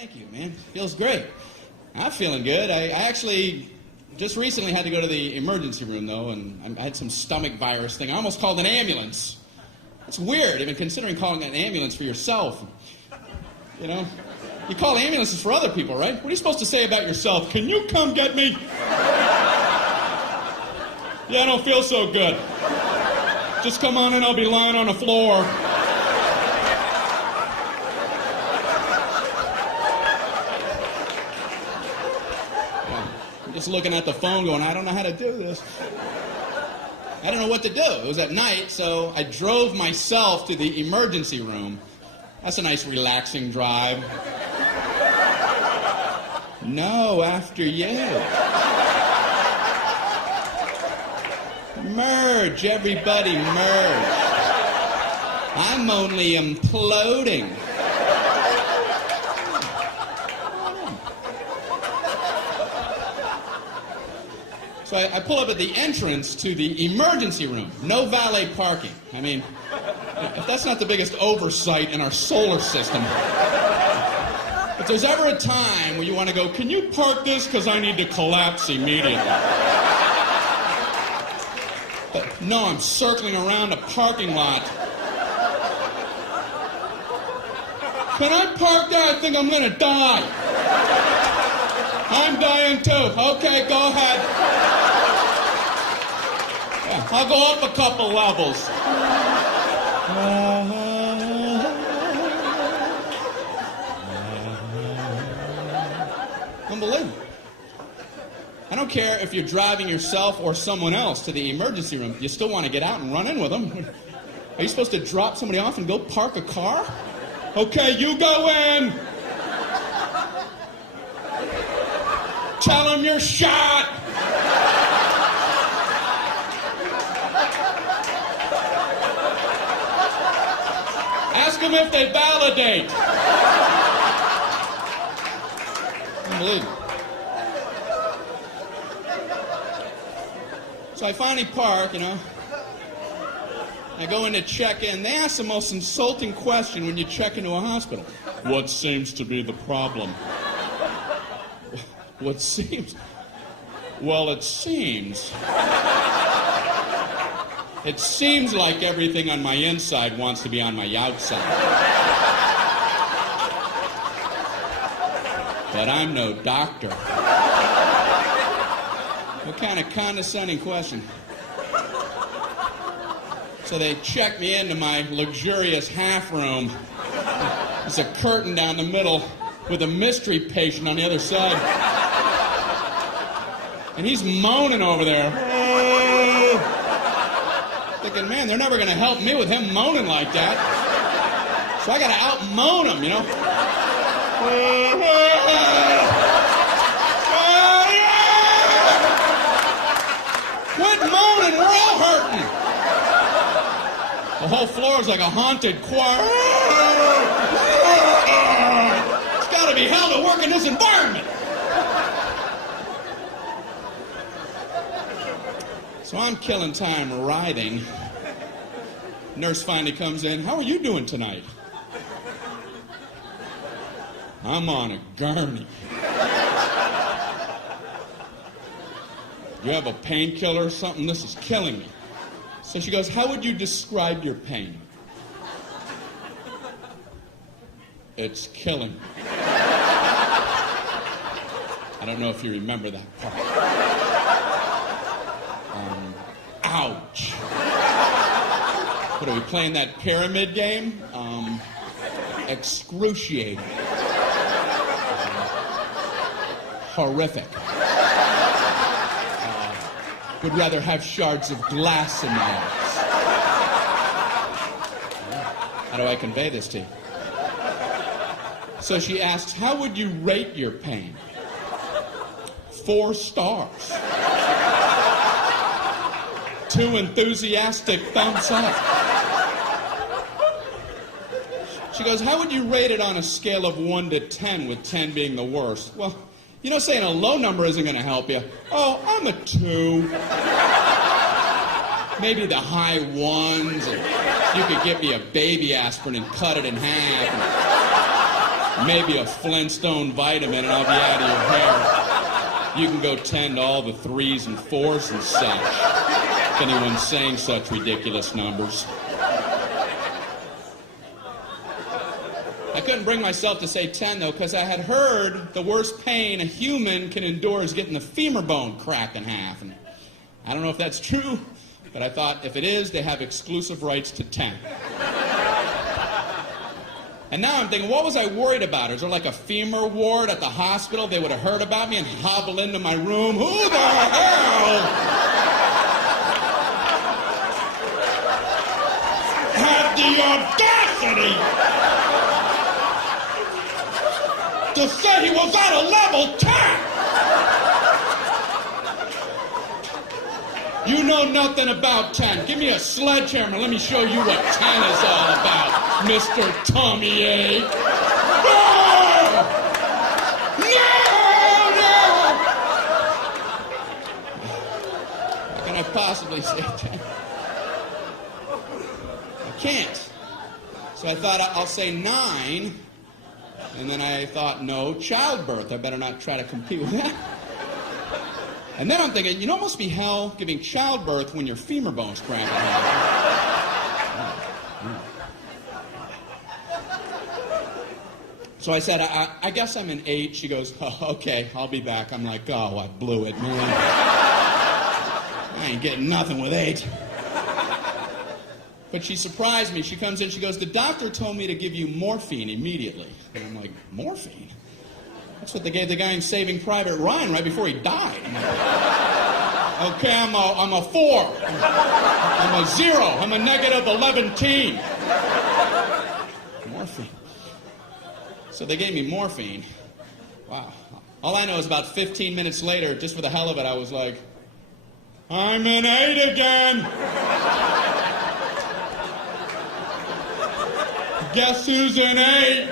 Thank you, man. Feels great. I'm feeling good. I actually just recently had to go to the emergency room, though, and I had some stomach virus thing. I almost called an ambulance. It's weird, even considering calling an ambulance for yourself. You know? You call ambulances for other people, right? What are you supposed to say about yourself? Can you come get me? Yeah, I don't feel so good. Just come on in, I'll be lying on the floor. I'm just looking at the phone going, I don't know how to do this. I don't know what to do. It was at night, so I drove myself to the emergency room. That's a nice, relaxing drive. No, after you. Merge, everybody, merge. I'm only imploding. So I pull up at the entrance to the emergency room. No valet parking. I mean, if that's not the biggest oversight in our solar system. If there's ever a time where you want to go, can you park this because I need to collapse immediately? But no, I'm circling around a parking lot. Can I park there? I think I'm going to die. I'm dying too. Okay, go ahead. Yeah, I'll go up a couple levels. Unbelievable. I don't care if you're driving yourself or someone else to the emergency room. You still want to get out and run in with them. Are you supposed to drop somebody off and go park a car? Okay, you go in. Tell them you're shot. Ask them if they validate. Unbelievable. So I finally park, you know. I go in to check in. They ask the most insulting question when you check into a hospital. What seems to be the problem? What seems? Well, it seems. It seems like everything on my inside wants to be on my outside. But I'm no doctor. What kind of condescending question? So they check me into my luxurious half room. There's a curtain down the middle with a mystery patient on the other side. And he's moaning over there. Thinking, man, they're never going to help me with him moaning like that. So I got to out-moan him, you know. Quit moaning, we're all hurting. The whole floor is like a haunted choir. It's got to be hell to work in this environment. So I'm killing time writhing. Nurse finally comes in. How are you doing tonight? I'm on a gurney. Do you have a painkiller or something? This is killing me. So she goes, how would you describe your pain? It's killing me. I don't know if you remember that part. Ouch. What are we playing, that pyramid game? Excruciating. Horrific. Would rather have shards of glass in my eyes. How do I convey this to you? So she asks, how would you rate your pain? 4 stars. 2 enthusiastic thumbs up. She goes, how would you rate it on a scale of 1 to 10, with 10 being the worst? Well, you know, saying a low number isn't going to help you. Oh, I'm a 2. Maybe the high 1s. And you could get me a baby aspirin and cut it in half. maybe a Flintstone vitamin, and I'll be out of your hair. You can go tend to all the 3s and 4s and such, if anyone's saying such ridiculous numbers. I couldn't bring myself to say 10, though, because I had heard the worst pain a human can endure is getting the femur bone cracked in half. And I don't know if that's true, but I thought if it is, they have exclusive rights to 10. And now I'm thinking, what was I worried about? Is there like a femur ward at the hospital? They would have heard about me and hobble into my room. Who the hell had the audacity to say he was at a level 10? You know nothing about 10. Give me a sledgehammer. Let me show you what 10 is all about, Mr. Tommy A. No! No! How can I possibly say 10? I can't. So I thought I'll say 9. And then I thought, no, childbirth. I better not try to compete with that. And then I'm thinking, you know it must be hell giving childbirth when your femur bone's cracked. So I said, I guess I'm an 8. She goes, oh, okay, I'll be back. I'm like, oh, I blew it, man. I ain't getting nothing with 8. But she surprised me. She comes in, she goes, the doctor told me to give you morphine immediately. And I'm like, morphine? That's what they gave the guy in Saving Private Ryan right before he died. I'm like, okay, I'm a 4. I'm a 0. I'm a negative 11-teen. Morphine. So they gave me morphine. Wow. All I know is about 15 minutes later, just for the hell of it, I was like, I'm an 8 again. Guess who's an 8?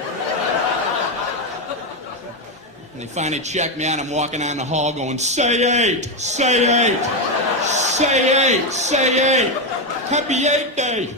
And they finally checked me out. I'm walking down the hall going, say 8, say 8, say 8, say 8. Happy 8 day.